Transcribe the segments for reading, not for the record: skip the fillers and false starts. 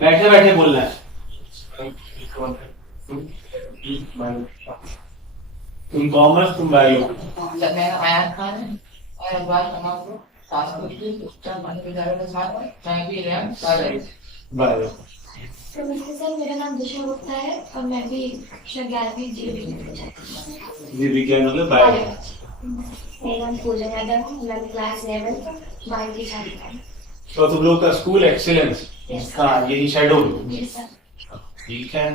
बैठे बैठे बोलना है। तुम कॉमर्स, तुम बायो। मैं आया खान है और बात हमारे सांस्कृतिक शिक्षा महाविद्यालय के साथ मैं भी रैम कर रही बायो। नमस्ते सर, मेरा नाम दिशा गुप्ता है और मैं भी 11वीं जीव विज्ञान में छात्र हूँ। जीव विज्ञान मतलब बायो। मेरा नाम पूजा यादव है, मैं क्लास 11 बायो की छात्रा हूँ। तो तुम लोग का स्कूल एक्सीलेंस का यही शेड्यूल। जी सर। ठीक है,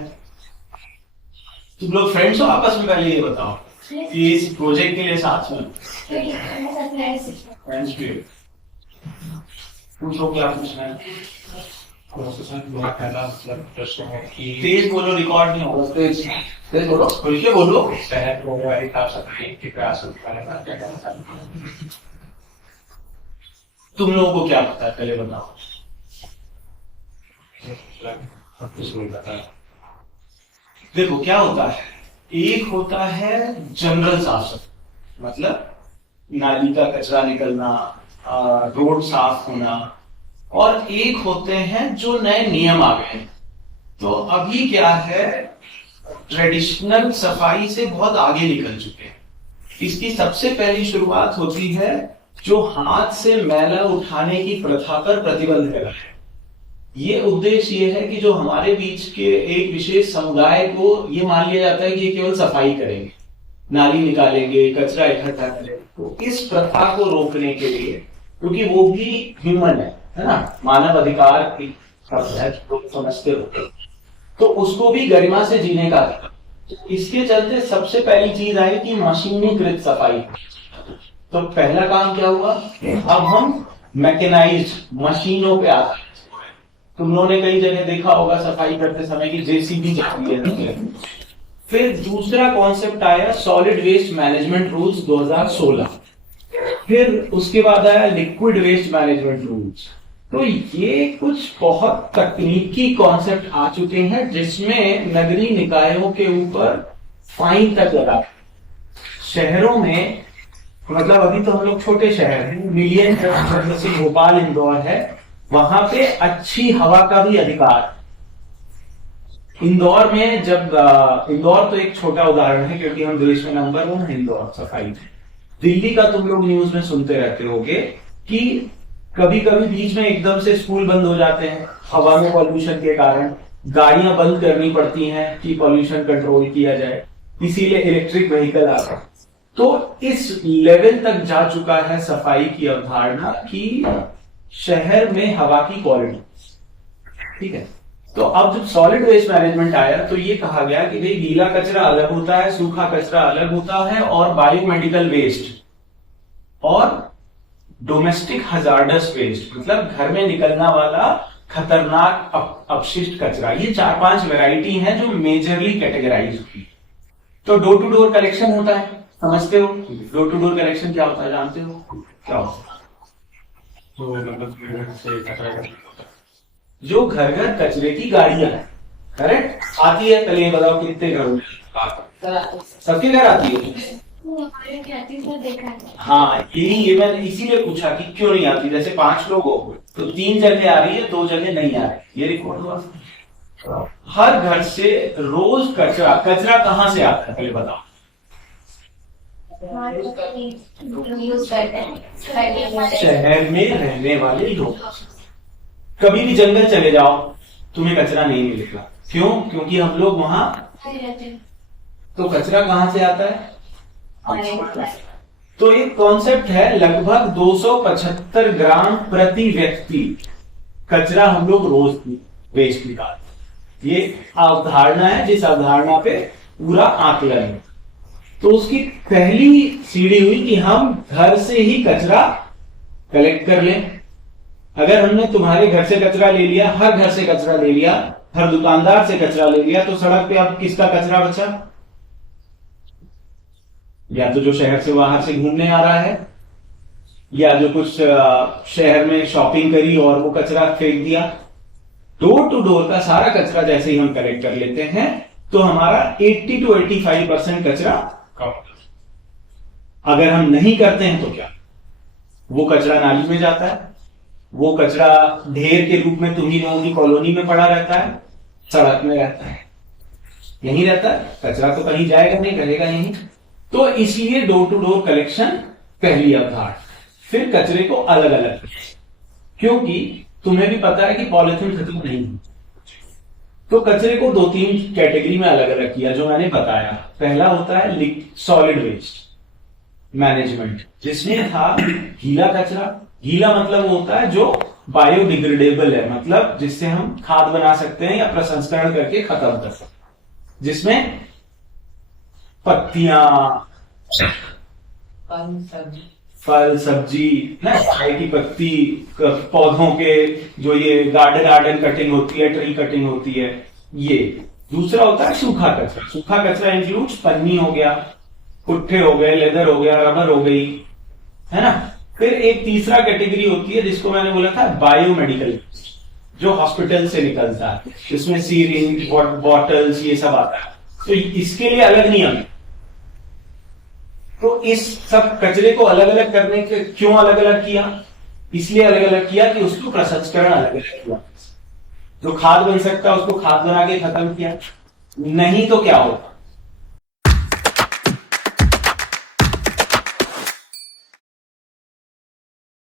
तुम लोग फ्रेंड्स हो आपस में? पहले ये बताओ कि इस प्रोजेक्ट के लिए साथ में फ्रेंड्स भी हो। पूछो क्या पूछना है। पहला मतलब प्रश्न है कि तेज बोलो, रिकॉर्ड नहीं होगा। तेज बोलो, खुल के बोलो। शहर को व्यवहारिक आवश्यकता के प्रयास उत्पादन क्या करना है। तुम लोगों को क्या पता है पहले बताओ। देखो क्या होता है, एक होता है जनरल शासन, मतलब नाली का कचरा निकलना, रोड साफ होना, और एक होते हैं जो नए नियम आ गए हैं। तो अभी क्या है, ट्रेडिशनल सफाई से बहुत आगे निकल चुके हैं। इसकी सबसे पहली शुरुआत होती है जो हाथ से मैला उठाने की प्रथा पर प्रतिबंध लगा है। ये उद्देश्य ये है कि जो हमारे बीच के एक विशेष समुदाय को ये मान लिया जाता है कि ये केवल सफाई करेंगे, नाली निकालेंगे, कचरा इकट्ठा करेंगे, तो इस प्रथा को रोकने के लिए, क्योंकि वो भी ह्यूमन है ना, मानव अधिकार की शब्द है, तो समझते हो, तो उसको भी गरिमा से जीने का अधिकार। इसके चलते सबसे पहली चीज आई कि मशीनीकृत सफाई। तो पहला काम क्या हुआ, अब हम मैकेनाइज्ड मशीनों पे आते हैं। तुम लोगों ने कई जगह देखा होगा सफाई करते समय की जेसीबी जाती है। फिर दूसरा कॉन्सेप्ट आया सॉलिड वेस्ट मैनेजमेंट रूल्स 2016। फिर उसके बाद आया लिक्विड वेस्ट मैनेजमेंट रूल्स। तो ये कुछ बहुत तकनीकी कॉन्सेप्ट आ चुके हैं जिसमें नगरीय निकायों के ऊपर फाइन तक लगा। शहरों में, मतलब अभी तो हम लोग छोटे शहर हैं, मिलियन जैसे भोपाल, इंदौर है, वहां पे अच्छी हवा का भी अधिकार। इंदौर में जब इंदौर तो एक छोटा उदाहरण है क्योंकि हम देश में नंबर 1 है इंदौर सफाई में। दिल्ली का तुम लोग न्यूज में सुनते रहते होगे कि कभी कभी बीच में एकदम से स्कूल बंद हो जाते हैं हवा में पॉल्यूशन के कारण, गाड़ियां बंद करनी पड़ती हैं कि पॉल्यूशन कंट्रोल किया जाए, इसीलिए इलेक्ट्रिक व्हीकल आ रहा है। तो इस लेवल तक जा चुका है सफाई की अवधारणा कि शहर में हवा की क्वालिटी, ठीक है। तो अब जब सॉलिड वेस्ट मैनेजमेंट आया तो ये कहा गया कि भाई गीला कचरा अलग होता है, सूखा कचरा अलग होता है, और बायोमेडिकल वेस्ट और डोमेस्टिक हजार्डस वेस्ट, मतलब घर में निकलना वाला खतरनाक अपशिष्ट कचरा, ये 4-5 वैरायटी हैं जो मेजरली कैटेगराइज हुई। तो डोर टू डोर कलेक्शन होता है, समझते हो? डोर टू डोर कलेक्शन क्या होता है, जानते हो क्या होता है? जो घर घर कचरे की गाड़ियां है, करेक्ट, आती है। पहले बताओ कितने घरों में? सबके घर आती है। हाँ, ये मैंने इसीलिए पूछा कि क्यों नहीं आती। जैसे 5 लोग हो तो 3 जगह आ रही है, 2 जगह नहीं आ रही, ये रिकॉर्ड हुआ। हर घर से रोज कचरा कहाँ से आता है पहले बताओ? शहर में रहने वाले लोग। कभी भी जंगल चले जाओ तुम्हें कचरा नहीं मिलेगा। क्यों? क्योंकि हम लोग वहां, तो कचरा कहां से आता है? तो एक कॉन्सेप्ट है लगभग 275 ग्राम प्रति व्यक्ति कचरा हम लोग रोज वेस्ट निकालते। ये अवधारणा है जिस अवधारणा पे पूरा आकलन है। तो उसकी पहली सीढ़ी हुई कि हम घर से ही कचरा कलेक्ट कर लें। अगर हमने तुम्हारे घर से कचरा ले लिया, हर घर से कचरा ले लिया, हर दुकानदार से कचरा ले लिया, तो सड़क पे अब किसका कचरा बचा? या तो जो शहर से बाहर से घूमने आ रहा है, या जो कुछ शहर में शॉपिंग करी और वो कचरा फेंक दिया। डोर टू डोर का सारा कचरा जैसे ही हम कलेक्ट कर लेते हैं तो हमारा 80 to 85% कचरा। अगर हम नहीं करते हैं तो क्या, वो कचरा नाली में जाता है, वो कचरा ढेर के रूप में तुम्ही लोगों की कॉलोनी में पड़ा रहता है, सड़क में रहता है, यहीं रहता है, कचरा तो कहीं जाएगा नहीं, करेगा यहीं। तो इसलिए डोर टू डोर कलेक्शन पहली अवधारणा। फिर कचरे को अलग अलग, क्योंकि तुम्हें भी पता है कि पॉलिथीन खत्म नहीं है, तो कचरे को 2-3 कैटेगरी में अलग अलग किया जो मैंने बताया। पहला होता है सॉलिड वेस्ट मैनेजमेंट, जिसमें था गीला कचरा। गीला मतलब वो होता है जो बायोडिग्रेडेबल है, मतलब जिससे हम खाद बना सकते हैं या प्रसंस्करण करके खत्म कर सकते हैं, जिसमें पत्तियां, फल सब्जी, चाय की पत्ती, पौधों के जो ये गार्डन कटिंग होती है, ट्री कटिंग होती है, ये। दूसरा होता है सूखा कचरा। सूखा कचरा इंक्लूड्स पन्नी हो गया, पुट्ठे हो गए, लेदर हो गया, रबर हो गई, है ना। फिर एक तीसरा कैटेगरी होती है जिसको मैंने बोला था बायोमेडिकल, जो हॉस्पिटल से निकलता है, इसमें सीरिंज, बॉटल्स, ये सब आता है। तो इसके लिए अलग नियम है। तो इस सब कचरे को अलग अलग करने के क्यों अलग अलग किया, इसलिए अलग अलग किया कि उसको प्रसंस्करण अलग अलग किया। जो खाद बन सकता है उसको खाद बना के खत्म किया, नहीं तो क्या होगा,